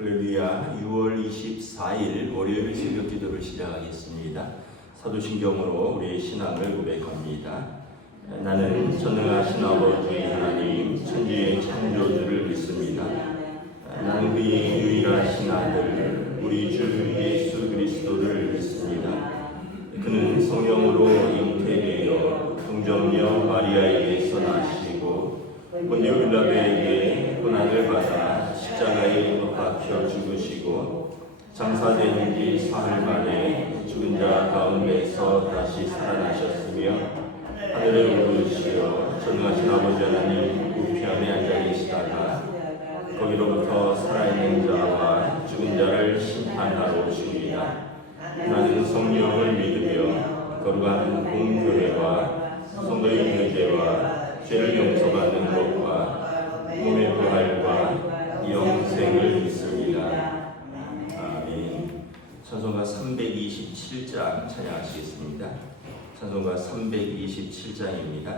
할렐루야. 6월 24일 월요일 새벽 기도를 시작하겠습니다. 사도신경으로 우리의 신앙을 고백합니다. 나는 전능하신 아버지 하나님 천지의 창조주를 믿습니다. 나는 그의 유일하신 아들 우리 주 예수 그리스도를 믿습니다. 그는 성령으로 잉태되어 동정녀 마리아에게서 나시고 본디오 빌라도에게 고난을 받아 십자가에 못 박혀 죽으시고 장사된 지 사흘 만에 죽은 자 가운데서 다시 살아나셨으며 하늘에 오르시어 전능하신 아버지 하나님 우편에 앉아 계시다가 거기로부터 살아있는 자와 죽은 자를 심판하러 오십니다. 나는 성령을 믿으며 거룩한 공교회와 성도의 교제와 죄를 용서받는 것과 몸의 부활과 영생을 믿습니다. 아멘. 찬송가 327장 찬양하시겠습니다. 찬송가 327장입니다.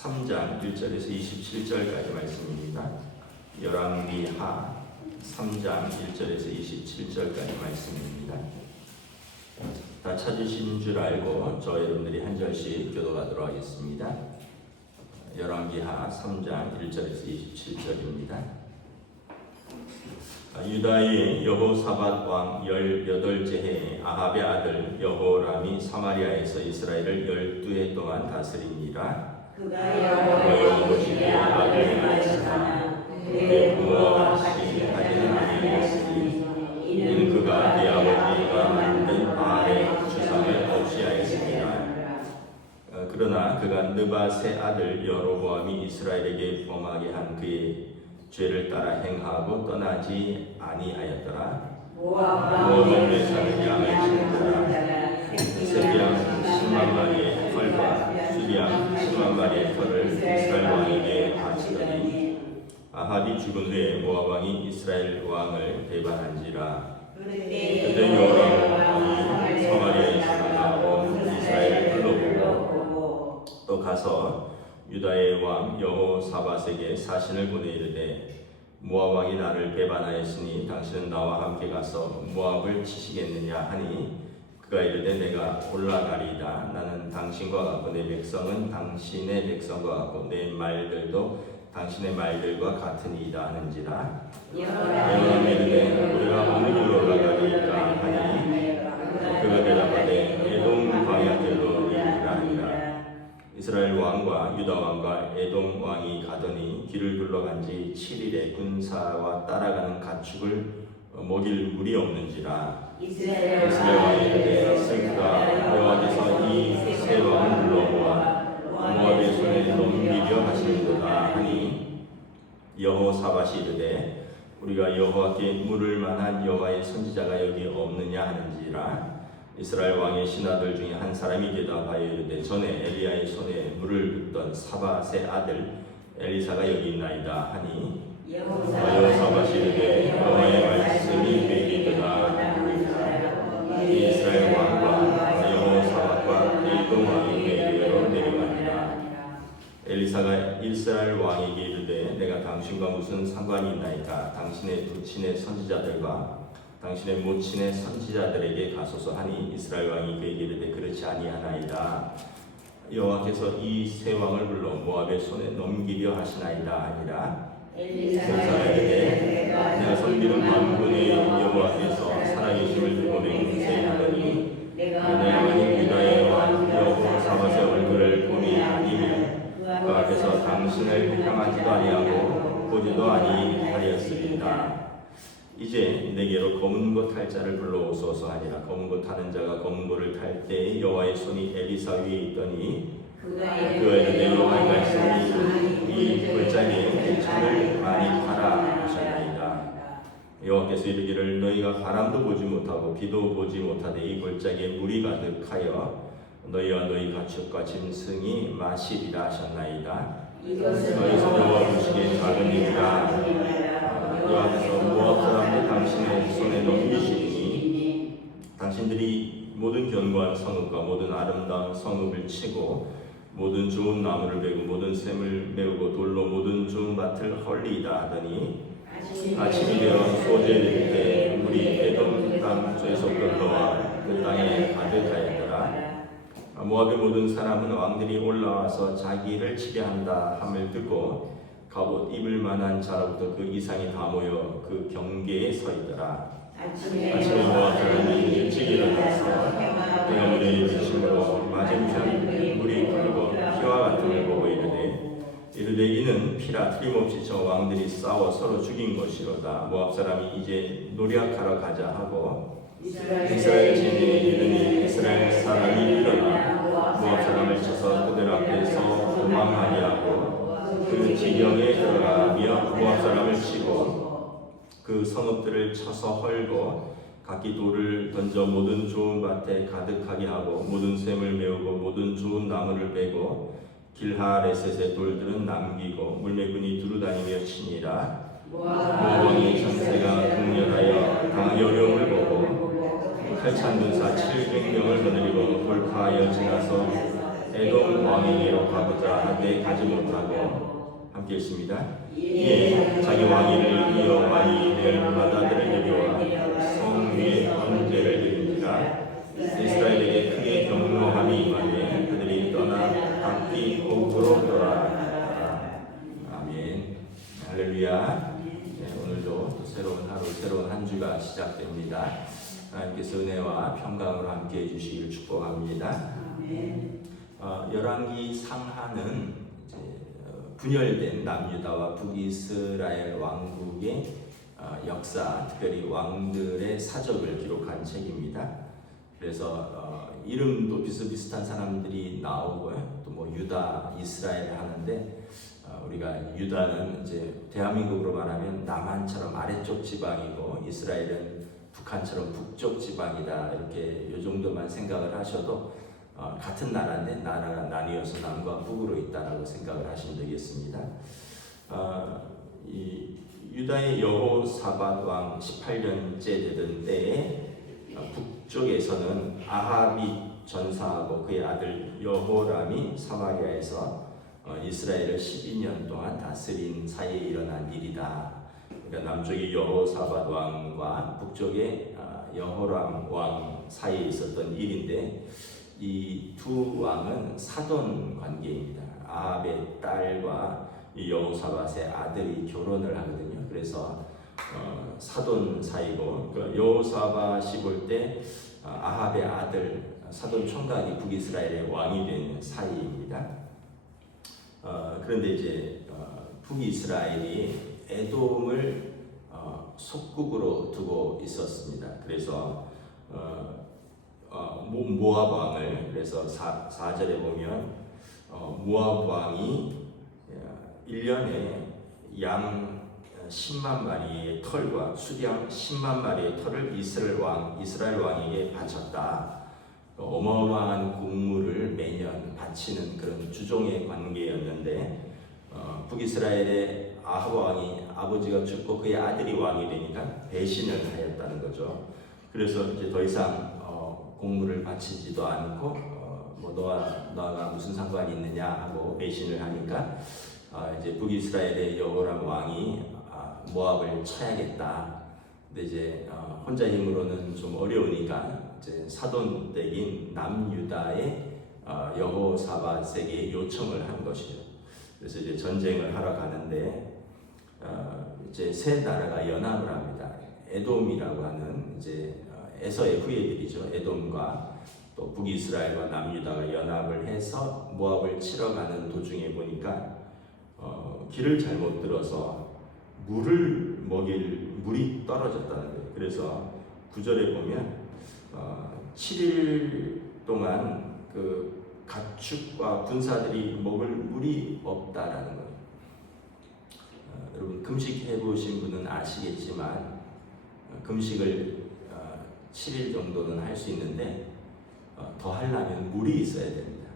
3장 1절에서 27절까지 말씀입니다. 열왕기하 3장 1절에서 27절까지 말씀입니다. 다 찾으신 줄 알고 저 여러분들이 한 절씩 교독하도록 하겠습니다. 열왕기하 3장 1절에서 27절입니다. 유다의 여호사밧 왕 18째 해에 아합의 아들 여호람이 사마리아에서 이스라엘을 12해 동안 다스리니라. 그가 여호와의 보시기에 아들이 나였으나 그의 부모와 같이 하지는 아니하였으니 이는 그가 그의 아버지가 만든 바알의 주상을 없이 하였습니다. 그러나 그가 느밧의 아들 여로보암이 이스라엘에게 범하게 한 그의 죄를 따라 행하고 떠나지 아니하였더라. 모압에 사는 양을 치는더라. 세비양 10만 마리의 털과 수리양 10만 마리의 털을 이스라엘 왕에게 바치더니 아합이 죽은 후에 모압 왕이 이스라엘 왕을 배반한지라. 그때 여호람 왕이 사마리아에 사다가 온 이스라엘을 불러보고 또 가서 유다의 왕 여호사밧에게 사신을 보내 이르되 모압 왕이 나를 배반하였으니 당신은 나와 함께 가서 모압을 치시겠느냐 하니 그가 이르되 내가 올라가리이다. 나는 당신과 같고 내 백성은 당신의 백성과 같고 내 말들도 당신의 말들과 같으니이다 하는지라. 여호람이 이르되 우리가 어느 길로 올라가리이까 하니 그가 대답하되 에돔 광야길로 이르라 하니라. 이스라엘 왕과 유다 왕과 에돔 왕이 가더니 길을 둘러간 지 7일에 군사와 따라가는 가축을 먹일 물이 없는지라. 이스라엘 왕이 이르되 슬프다. 여호와께서 이 세 왕을 불러 모압의 손에 넘기려 하시는도다 하니 여호사밧이 이르되 우리가 여호와께 물을 만한 여호와의 선지자가 여기 없느냐 하는지라. 이스라엘 왕의 신하들 중에 한 사람이 대답하여 이르되 전에 엘리야의 손에 물을 붓던 사밧의 아들 엘리사가 여기 있나이다 하니 여호사밧이 이르되 여호와의 말씀이 내게 있도다. 이스라엘 왕과 여호사밧과 에돔 왕이 그에게로 내려가니라. 엘리사가 이스라엘 왕에게 이르되 내가 당신과 무슨 상관이 있나이까? 당신의 두 친의 선지자들과 당신의 모친의 선지자들에게 가소서 하니 이스라엘 왕이 그에게 이르되 그렇지 아니하나이다. 여호와께서 이 세 왕을 불러 모압의 손에 넘기려 하시나이다 하니라. 엘리사가 이르되 내가 섬기는 만군의 여호와께서 살아계심을 두고 맹세하더니 내가 만일 유다의 왕 여호사밧의 얼굴을 보니 아니면 그 앞에서 당신을 향하지도 아니하고 보지도 아니하리였으리이다. 이제 내게로 검은 고 탈 자를 불러오소서 하니라. 검은 고 타는 자가 검은 고를 탈 때에 여호와의 손이 엘리사 위에 있더니 그가 이르되 여호와의 말씀이 이 골짜기에 천을 많이 팔아 하셨나이다. 여호와께서 이르기를 너희가 바람도 보지 못하고 비도 보지 못하되 이 골짜기에 물이 가득하여 너희와 너희 가축과 짐승이 마시리라 하셨나이다. 너희서 여호와 보시기에 작은 일이라. 여호와께서 모압 사람을 당신의 손에 넘기시니 당신들이 모든 견고한 성읍과 모든 아름다운 성읍을 치고 모든 좋은 나무를 베고 모든 샘을 메우고 돌로 모든 좋은 밭을 헐리이다 하더니 아침이 되어 소재일 때 물이 에돔 땅 저에서부터 흘러와 그 땅에 가득하였더라. 모압의 모든 사람은 왕들이 올라와서 자기를 치게 한다 함을 듣고 갑옷 입을 만한 자로부터 그 이상이 다 모여 그 경계에 서 있더라. 아침에 모압 사람이 일찍 일어나서 내가 물의 비심으로 맞은편 물이 흐르고 피와 같음을 보고 이르되 이는 피라. 틀림없이 저 왕들이 싸워 서로 죽인 것이로다. 모압 사람이 이제 노력하러 가자 하고 이스라엘 진영에 이르니 이스라엘 사람이 일어나 모압 사람을 쳐서 그들 앞에서 도망하게 하고 그 지경에 들어가며 모압 사람을 치고 그 성읍들을 쳐서 헐고 각기 돌을 던져 모든 좋은 밭에 가득하게 하고 모든 샘을 메우고 모든 좋은 나무를 베고 길하레셋의 돌들은 남기고 물매군이 두루다니며 치니라. 모압 왕의 전세가 극렬하여 당의 어려움을 보고 칼찬 군사 700명을 거느리고 돌파하여 지나서 에돔 왕에게로 가고자 하되 가지 못하고 함께 읽습니다. 이에 자기 왕위를 이어 왕이 될 바다들을 내려와 성 위에 번제를 드립니다. 이스라엘에게 크게 경노함이 임하되 그들이 떠나 각기 고국으로 돌아가라. 아멘. 할렐루야. 네, 오늘도 또 새로운 하루, 새로운 한 주가 시작됩니다. 하나님께서 은혜와 평강으로 함께해 주시기를 축복합니다. 열왕기 상하는 이제 분열된 남유다와 북이스라엘 왕국의 역사, 특별히 왕들의 사적을 기록한 책입니다. 그래서 이름도 비슷비슷한 사람들이 나오고요. 또 뭐 유다, 이스라엘 하는데 우리가 유다는 이제 대한민국으로 말하면 남한처럼 아래쪽 지방이고 이스라엘은 북한처럼 북쪽 지방이다. 이렇게 요 정도만 생각을 하셔도 같은 나라인데 나라가 나뉘어서 남과 북으로 있다라고 생각을 하시면 되겠습니다. 이 유다의 여호사밧 왕 18년째 되던 때에 북쪽에서는 아합이 전사하고 그의 아들 여호람이 사마리아에서 이스라엘을 12년 동안 다스린 사이에 일어난 일이다. 그러니까 남쪽의 여호사밧 왕과 북쪽의 여호람 왕 사이에 있었던 일인데 이 두 왕은 사돈 관계입니다. 아합의 딸과 이 여호사밧의 아들이 결혼을 하거든요. 그래서 사돈 사이고 여호사밧이 볼 때 아합의 아들 사돈 총각이 북이스라엘의 왕이 된 사이입니다. 그런데 이제 북이스라엘이 에돔을 속국으로 두고 있었습니다. 그래서 모압 왕을 그래서 4절에 보면 모압 왕이 1년에 양 10만 마리의 털과 수량 10만 마리의 털을 이스라엘 왕에게 바쳤다. 어마어마한 곡물을 매년 바치는 그런 주종의 관계였는데 북이스라엘의 아합 왕이 아버지가 죽고 그의 아들이 왕이 되니까 배신을 하였다는 거죠. 그래서 이제 더 이상 곡물을 바치지도 않고 뭐 너가 무슨 상관이 있느냐 하고 배신을 하니까 이제 북이스라엘의 여호람 왕이 모압을 쳐야겠다. 근데 이제 혼자 힘으로는 좀 어려우니까 이제 사돈댁인 남유다의 여호사밧에게 요청을 한 것이죠. 그래서 이제 전쟁을 하러 가는데 이제 세 나라가 연합을 합니다. 에돔이라고 하는 이제 에서의 후예들이죠. 에돔과 또 북이스라엘과 남유다가 연합을 해서 모압을 치러 가는 도중에 보니까 길을 잘못 들어서 물을 먹일 물이 떨어졌다는 거예요. 그래서 9절에 보면 7일 동안 그 가축과 군사들이 먹을 물이 없다라는 거예요. 여러분 금식해 보신 분은 아시겠지만 금식을 7일 정도는 할 수 있는데 더 하려면 물이 있어야 됩니다.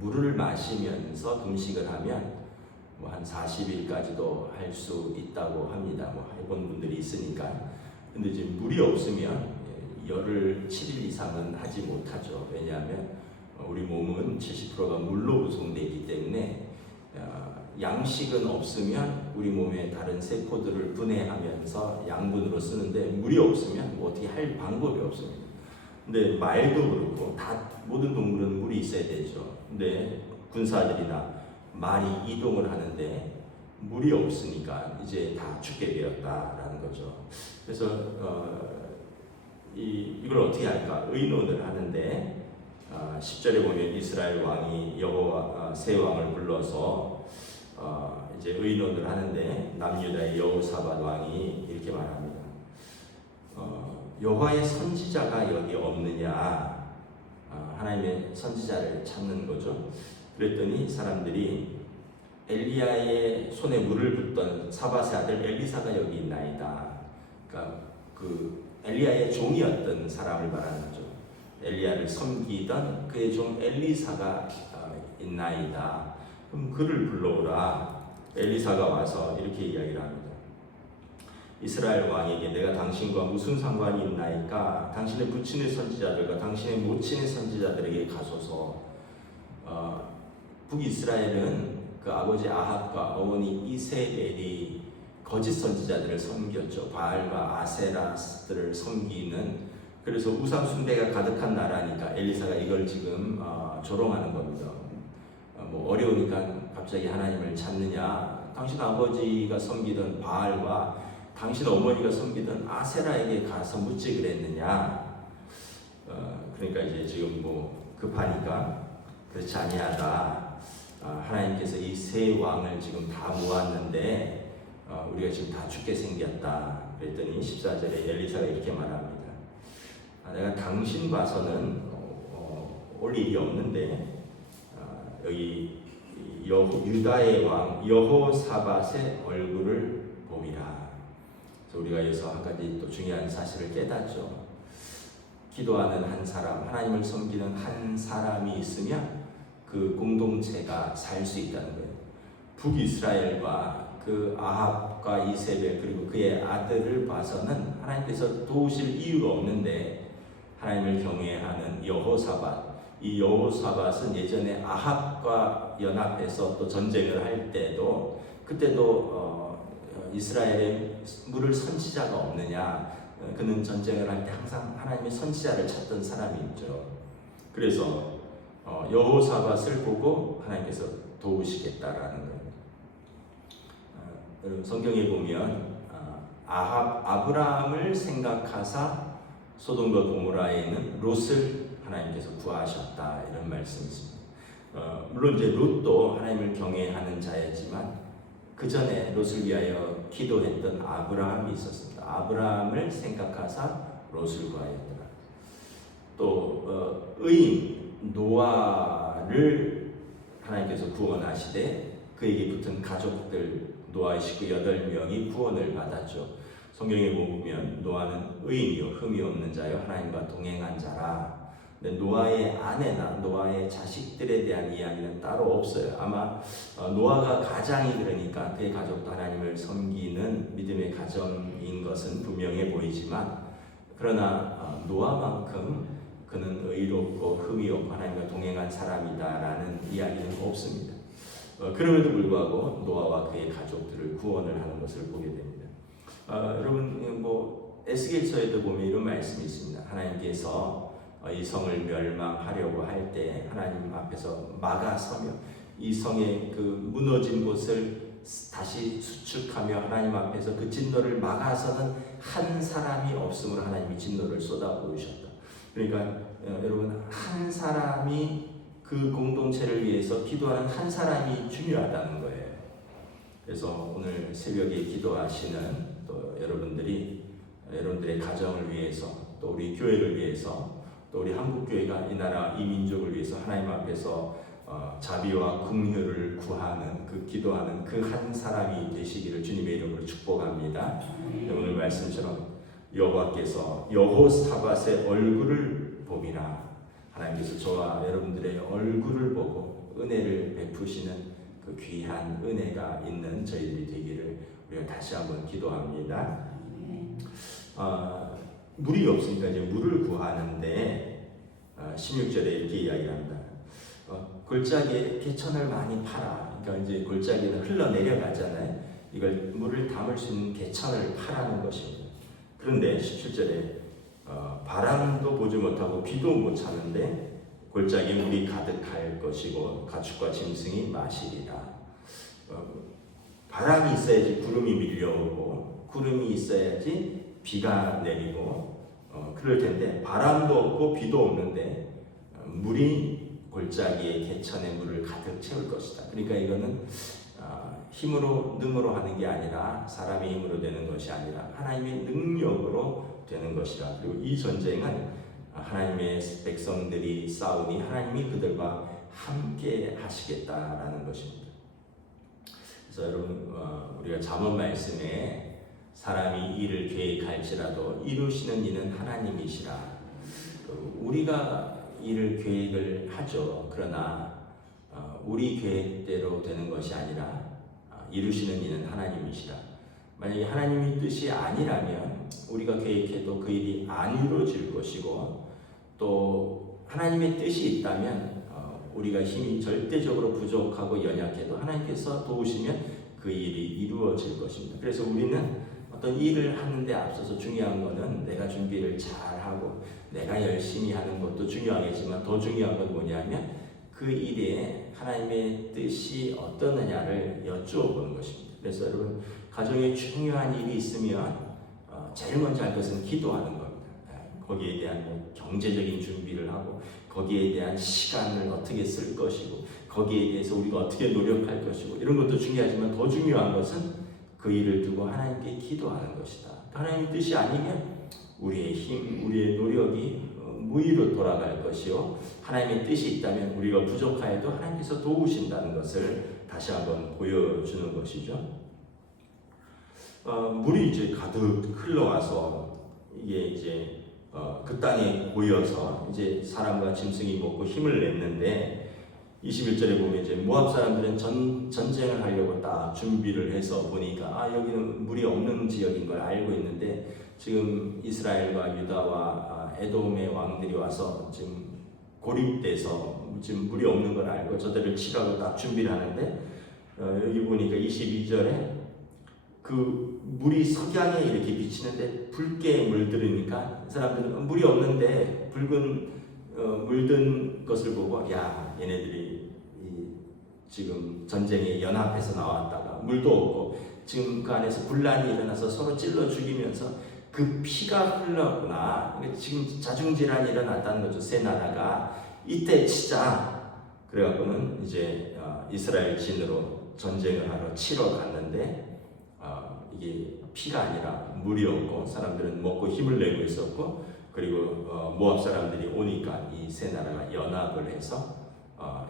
물을 마시면서 금식을 하면 뭐 한 40일까지도 할 수 있다고 합니다. 뭐 해본 분들이 있으니까. 근데 이제 물이 없으면 열흘 7일 이상은 하지 못하죠. 왜냐하면 우리 몸은 70%가 물로 구성되어 있기 때문에 양식은 없으면 우리 몸의 다른 세포들을 분해하면서 양분으로 쓰는데 물이 없으면 뭐 어떻게 할 방법이 없습니다. 근데 말도 그렇고 다 모든 동물은 물이 있어야 되죠. 근데 군사들이나 말이 이동을 하는데 물이 없으니까 이제 다 죽게 되었다라는 거죠. 그래서 이걸 어떻게 할까 의논을 하는데 10절에 보면 이스라엘 왕이 여호와 세 왕을 불러서 이제 의논을 하는데 남유다의 여호사밧 왕이 이렇게 말합니다. 여호와의 선지자가 여기 없느냐? 하나님의 선지자를 찾는 거죠. 그랬더니 사람들이 엘리야의 손에 물을 붓던 사밧의 아들 엘리사가 여기 있나이다. 그러니까 그 엘리야의 종이었던 사람을 말하는 거죠. 엘리야를 섬기던 그의 종 엘리사가 있나이다. 그럼 그를 불러오라. 엘리사가 와서 이렇게 이야기를 합니다. 이스라엘 왕에게 내가 당신과 무슨 상관이 있나이까? 당신의 부친의 선지자들과 당신의 모친의 선지자들에게 가소서. 북이스라엘은 그 아버지 아합과 어머니 이세벨이 거짓 선지자들을 섬겼죠. 바알과 아세라들을 섬기는. 그래서 우상 숭배가 가득한 나라니까 엘리사가 이걸 지금 조롱하는 겁니다. 뭐 어려우니까 갑자기 하나님을 찾느냐? 당신 아버지가 섬기던 바알과 당신 어머니가 섬기던 아세라에게 가서 묻지 그랬느냐? 그러니까 이제 지금 뭐 급하니까 그렇지 아니하다. 하나님께서 이 세 왕을 지금 다 모았는데 우리가 지금 다 죽게 생겼다. 그랬더니 14절에 엘리사가 이렇게 말합니다. 내가 당신 봐서는 올 일이 없는데 여기 유다의 왕 여호사밧의 얼굴을 보리라. 그래서 우리가 여기서 한 가지 또 중요한 사실을 깨닫죠. 기도하는 한 사람, 하나님을 섬기는 한 사람이 있으면 그 공동체가 살 수 있다는 거예요. 북이스라엘과 그 아합과 이세벨 그리고 그의 아들을 봐서는 하나님께서 도우실 이유가 없는데 하나님을 경외하는 여호사밧, 이 여호사밧은 예전에 아합과 연합해서 또 전쟁을 할 때도 그때도 이스라엘에 물을 선지자가 없느냐, 그는 전쟁을 할 때 항상 하나님의 선지자를 찾던 사람이죠. 그래서 여호사밧을 보고 하나님께서 도우시겠다라는 거예요. 여러분 성경에 보면 아브라함을 생각하사 소돔과 고모라에 있는 롯을 하나님께서 구하셨다 이런 말씀이 있습니다. 물론 이제 롯도 하나님을 경외하는 자였지만 그 전에 롯을 위하여 기도했던 아브라함이 있었습니다. 아브라함을 생각하사 롯을 구하였더라. 또 의인 노아를 하나님께서 구원하시되 그에게 붙은 가족들 노아의 식구 8명이 구원을 받았죠. 성경에 보면 노아는 의인이요 흠이 없는 자요 하나님과 동행한 자라. 근데 노아의 아내나 노아의 자식들에 대한 이야기는 따로 없어요. 아마 노아가 가장이 그러니까 그의 가족도 하나님을 섬기는 믿음의 가정인 것은 분명해 보이지만 그러나 노아만큼 그는 의롭고 흠이 없고 하나님과 동행한 사람이다라는 이야기는 없습니다. 그럼에도 불구하고 노아와 그의 가족들을 구원을 하는 것을 보게 됩니다. 여러분 뭐 에스겔서에도 보면 이런 말씀이 있습니다. 하나님께서 이 성을 멸망하려고 할 때 하나님 앞에서 막아서며 이 성의 그 무너진 곳을 다시 수축하며 하나님 앞에서 그 진노를 막아서는 한 사람이 없으므로 하나님이 진노를 쏟아부으셨다. 그러니까 여러분 한 사람이 그 공동체를 위해서 기도하는 한 사람이 중요하다는 거예요. 그래서 오늘 새벽에 기도하시는 또 여러분들의 가정을 위해서 또 우리 교회를 위해서 또 우리 한국교회가 이 나라 이 민족을 위해서 하나님 앞에서 자비와 긍휼을 구하는 그 기도하는 그 한 사람이 되시기를 주님의 이름으로 축복합니다. 오늘 말씀처럼 여호와께서 여호사밧의 얼굴을 보미라. 하나님께서 저와 여러분들의 얼굴을 보고 은혜를 베푸시는 그 귀한 은혜가 있는 저희들이 되기를 우리가 다시 한번 기도합니다. 물이 없으니까 이제 물을 구하는데 16절에 이렇게 이야기합니다. 골짜기에 개천을 많이 파라. 그러니까 이제 골짜기는 흘러내려가잖아요. 이걸 물을 담을 수 있는 개천을 파라는 것입니다. 그런데 17절에 바람도 보지 못하고 비도 못 차는데 골짜기에 물이 가득할 것이고 가축과 짐승이 마시리라. 바람이 있어야지 구름이 밀려오고 구름이 있어야지 비가 내리고 그럴 텐데 바람도 없고 비도 없는데 물이 골짜기에 개천에 물을 가득 채울 것이다. 그러니까 이거는 힘으로 능으로 하는 게 아니라 사람의 힘으로 되는 것이 아니라 하나님의 능력으로 되는 것이라. 그리고 이 전쟁은 하나님의 백성들이 싸우니 하나님이 그들과 함께 하시겠다라는 것입니다. 그래서 여러분 우리가 잠언 말씀에 사람이 일을 계획할지라도 이루시는 이는 하나님이시라. 우리가 일을 계획을 하죠. 그러나 우리 계획대로 되는 것이 아니라 이루시는 이는 하나님이시라. 만약에 하나님의 뜻이 아니라면 우리가 계획해도 그 일이 안 이루어질 것이고 또 하나님의 뜻이 있다면 우리가 힘이 절대적으로 부족하고 연약해도 하나님께서 도우시면 그 일이 이루어질 것입니다. 그래서 우리는 어떤 일을 하는데 앞서서 중요한 것은 내가 준비를 잘하고 내가 열심히 하는 것도 중요하겠지만 더 중요한 건 뭐냐면 그 일에 하나님의 뜻이 어떠느냐를 여쭈어보는 것입니다. 그래서 여러분 가정에 중요한 일이 있으면 제일 먼저 할 것은 기도하는 겁니다. 거기에 대한 경제적인 준비를 하고 거기에 대한 시간을 어떻게 쓸 것이고 거기에 대해서 우리가 어떻게 노력할 것이고 이런 것도 중요하지만 더 중요한 것은 그 일을 두고 하나님께 기도하는 것이다. 하나님의 뜻이 아니면 우리의 힘, 우리의 노력이 무의로 돌아갈 것이요 하나님의 뜻이 있다면 우리가 부족하여도 하나님께서 도우신다는 것을 다시 한번 보여주는 것이죠. 물이 이제 가득 흘러와서 이게 이제 그 땅에 고여서 이제 사람과 짐승이 먹고 힘을 냈는데 21절에 보면 이제 모압 사람들은 전쟁을 하려고 딱 준비를 해서 보니까 여기는 물이 없는 지역인 걸 알고 있는데 지금 이스라엘과 유다와 에돔의 왕들이 와서 지금 고립돼서 지금 물이 없는 걸 알고 저들을 치라고 딱 준비를 하는데 여기 보니까 22절에 그 물이 석양에 이렇게 비치는데 붉게 물들으니까 사람들은 물이 없는데 붉은 물든 것을 보고 야 얘네들이 지금 전쟁에 연합해서 나왔다가 물도 없고 지금 그 안에서 분란이 일어나서 서로 찔러 죽이면서 그 피가 흘렀구나. 지금 자중질환이 일어났다는 거죠. 세 나라가 이때 치자. 그래갖고는 이제 이스라엘 진으로 전쟁을 하러 치러 갔는데 이게 피가 아니라 물이 없고 사람들은 먹고 힘을 내고 있었고 그리고 모압 사람들이 오니까 이 세 나라가 연합을 해서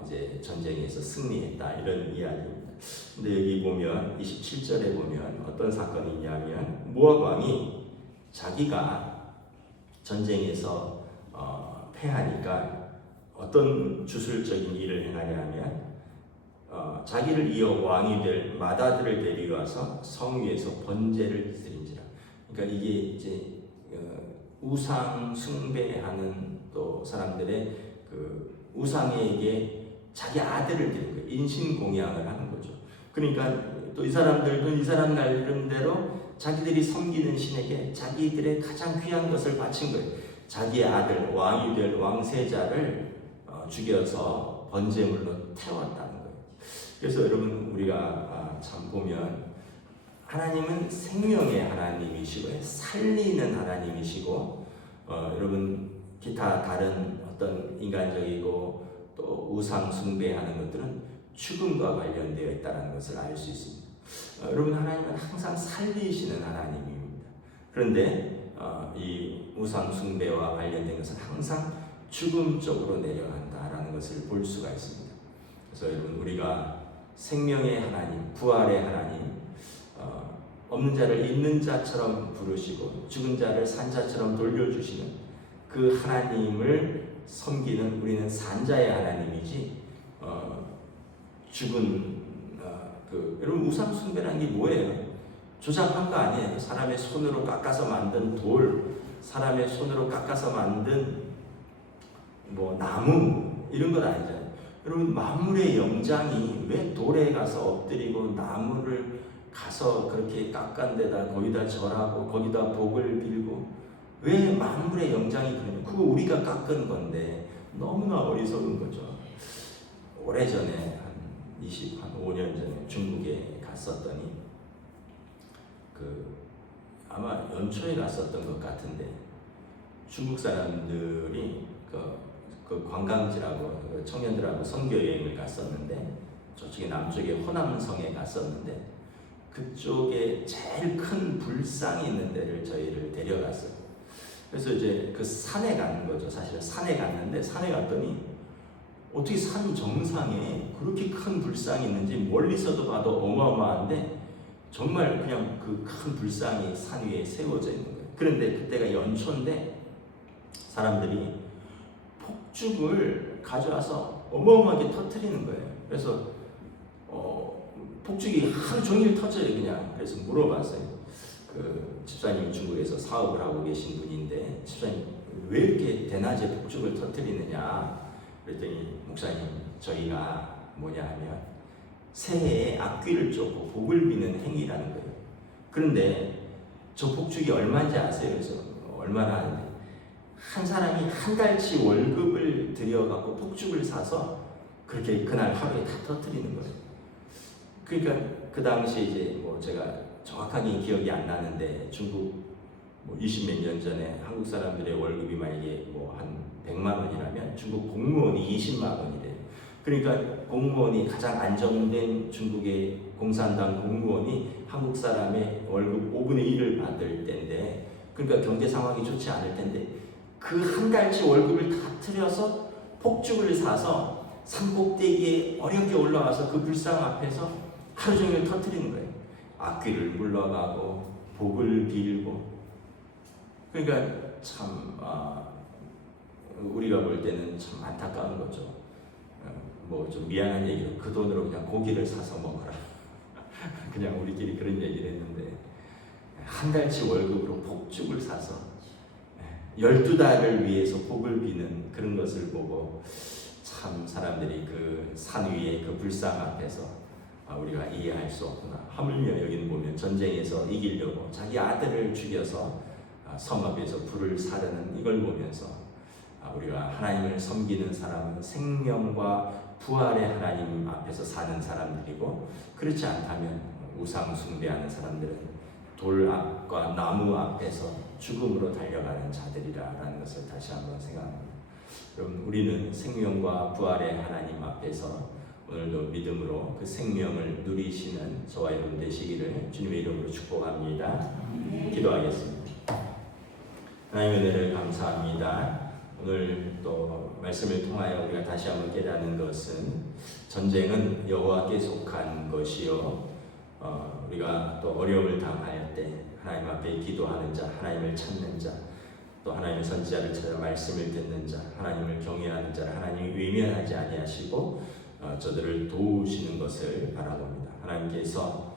이제 전쟁에서 승리했다 이런 이야기입니다. 근데 여기 보면 27절에 보면 어떤 사건이 있냐면 모압 왕이 자기가 전쟁에서 패하니까 어떤 주술적인 일을 행하냐면 자기를 이어 왕이 될 마다들을 데려와서 성 위에서 번제를 드린지라. 그러니까 이게 이제 우상 숭배하는 또 사람들의 그 우상에게 자기 아들을 드린 거예요. 인신공양을 하는 거죠. 그러니까 또 이 사람들도 이 사람 나름대로 자기들이 섬기는 신에게 자기들의 가장 귀한 것을 바친 거예요. 자기의 아들 왕이 될 왕세자를 죽여서 번제물로 태웠다는 거예요. 그래서 여러분 우리가 참 보면 하나님은 생명의 하나님이시고 살리는 하나님이시고 여러분 기타 다른 어떤 인간적이고 또 우상 숭배하는 것들은 죽음과 관련되어 있다는 것을 알 수 있습니다. 여러분 하나님은 항상 살리시는 하나님입니다. 그런데 이 우상 숭배와 관련된 것은 항상 죽음 쪽으로 내려간다라는 것을 볼 수가 있습니다. 그래서 여러분 우리가 생명의 하나님, 부활의 하나님, 없는 자를 있는 자처럼 부르시고 죽은 자를 산 자처럼 돌려주시는 그 하나님을 섬기는 우리는 산자의 하나님이지 죽은 여러분 우상 숭배라는 게 뭐예요? 조작한 거 아니에요. 사람의 손으로 깎아서 만든 돌, 사람의 손으로 깎아서 만든 뭐 나무 이런 건 아니잖아요. 여러분 만물의 영장이 왜 돌에 가서 엎드리고 나무를 가서 그렇게 깎은 데다 거기다 절하고 거기다 복을 빌고 왜 만물의 영장이 그러냐? 그거 우리가 깎은 건데 너무나 어리석은 거죠. 오래전에 한 5년 전에 중국에 갔었더니 아마 연초에 갔었던 것 같은데 중국 사람들이 그 관광지라고 청년들하고 선교 여행을 갔었는데 저쪽에 남쪽에 호남성에 갔었는데 그쪽에 제일 큰 불상이 있는 데를 저희를 데려갔어요. 그래서 이제 그 산에 가는 거죠. 사실 산에 갔는데 산에 갔더니 어떻게 산 정상에 그렇게 큰 불상이 있는지 멀리서도 봐도 어마어마한데 정말 그냥 그 큰 불상이 산 위에 세워져 있는 거예요. 그런데 그때가 연초인데 사람들이 폭죽을 가져와서 어마어마하게 터뜨리는 거예요. 그래서 폭죽이 하루 종일 터져요 그냥. 그래서 물어봤어요. 그 집사님이 중국에서 사업을 하고 계신 분인데 집사님 왜 이렇게 대낮에 폭죽을 터뜨리느냐 그랬더니 목사님 저희가 뭐냐 하면 새해에 악귀를 쫓고 복을 비는 행위라는 거예요. 그런데 저 복죽이 얼마인지 아세요? 그래서 얼마나 하는데 한 사람이 한 달치 월급을 들여갖고 폭죽을 사서 그렇게 그날 하루에 다 터뜨리는 거예요. 그러니까 그 당시에 이제 뭐 제가 정확하게 기억이 안 나는데 중국 뭐 20몇 년 전에 한국 사람들의 월급이 만약에 뭐 한 100만 원이라면 중국 공무원이 20만 원이래요. 그러니까 공무원이 가장 안정된 중국의 공산당 공무원이 한국 사람의 월급 5분의 1을 받을 때인데, 그러니까 경제 상황이 좋지 않을 텐데 그 한 달치 월급을 다 틀어서 폭죽을 사서 산꼭대기에 어렵게 올라가서 그 불상 앞에서 하루 종일 터뜨리는 거예요. 악귀를 물러가고 복을 빌고. 그러니까 참 우리가 볼 때는 참 안타까운 거죠. 뭐 좀 미안한 얘기로 그 돈으로 그냥 고기를 사서 먹어라. 그냥 우리끼리 그런 얘기를 했는데 한 달치 월급으로 폭죽을 사서 12달을 위해서 복을 비는 그런 것을 보고 참 사람들이 그 산 위에 그 불상 앞에서 우리가 이해할 수 없구나. 하물며 여기는 보면 전쟁에서 이기려고 자기 아들을 죽여서 섬 앞에서 불을 사르는 이걸 보면서 우리가 하나님을 섬기는 사람은 생명과 부활의 하나님 앞에서 사는 사람들이고, 그렇지 않다면 우상 숭배하는 사람들은 돌 앞과 나무 앞에서 죽음으로 달려가는 자들이라는 것을 다시 한번 생각합니다. 그럼 우리는 생명과 부활의 하나님 앞에서 오늘도 믿음으로 그 생명을 누리시는 저와 여러분 되시기를 주님의 이름으로 축복합니다. 기도하겠습니다. 하나님의 은혜를 감사합니다. 오늘 또 말씀을 통하여 우리가 다시 한번 깨닫는 것은 전쟁은 여호와께 속한 것이요, 우리가 또 어려움을 당할 때 하나님 앞에 기도하는 자, 하나님을 찾는 자, 또 하나님의 선지자를 찾아 말씀을 듣는 자, 하나님을 경외하는 자를 하나님이 외면하지 아니하시고 저들을 도우시는 것을 바라봅니다. 하나님께서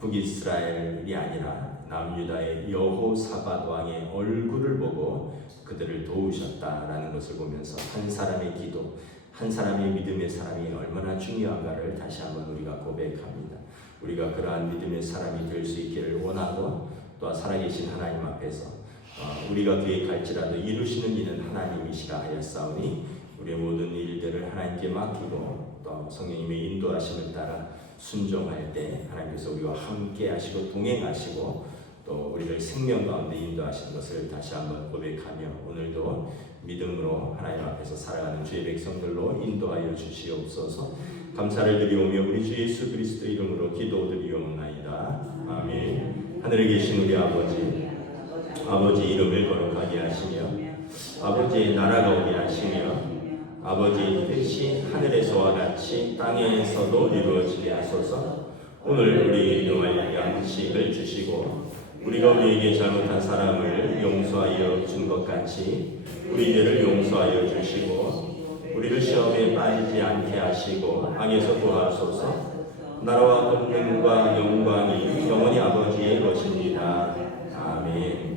북이스라엘이 아니라 남유다의 여호사밧 왕의 얼굴을 보고 그들을 도우셨다라는 것을 보면서 한 사람의 기도, 한 사람의 믿음의 사람이 얼마나 중요한가를 다시 한번 우리가 고백합니다. 우리가 그러한 믿음의 사람이 될 수 있기를 원하고, 또 살아계신 하나님 앞에서 우리가 계획할지라도 이루시는 이는 하나님이시라 하였사오니 우리의 모든 일들을 하나님께 맡기고 또 성령님의 인도하심을 따라 순종할 때 하나님께서 우리와 함께 하시고 동행하시고 또 우리를 생명 가운데 인도하시는 것을 다시 한번 고백하며 오늘도 믿음으로 하나님 앞에서 살아가는 주의 백성들로 인도하여 주시옵소서. 감사를 드리오며 우리 주 예수 그리스도 이름으로 기도드리옵나이다. 아멘. 하늘에 계신 우리 아버지 이름을 거룩하게 하시며 아버지의 나라가 오게 하시며 아버지의 뜻이 하늘에서와 같이 땅에서도 이루어지게 하소서. 오늘 우리 일용할 양식을 주시고 우리가 우리에게 잘못한 사람을 용서하여 준 것 같이 우리들을 용서하여 주시고 우리를 시험에 빠지지 않게 하시고 악에서 구하소서. 나라와 권능과 영광이 영원히 아버지의 것입니다. 아멘.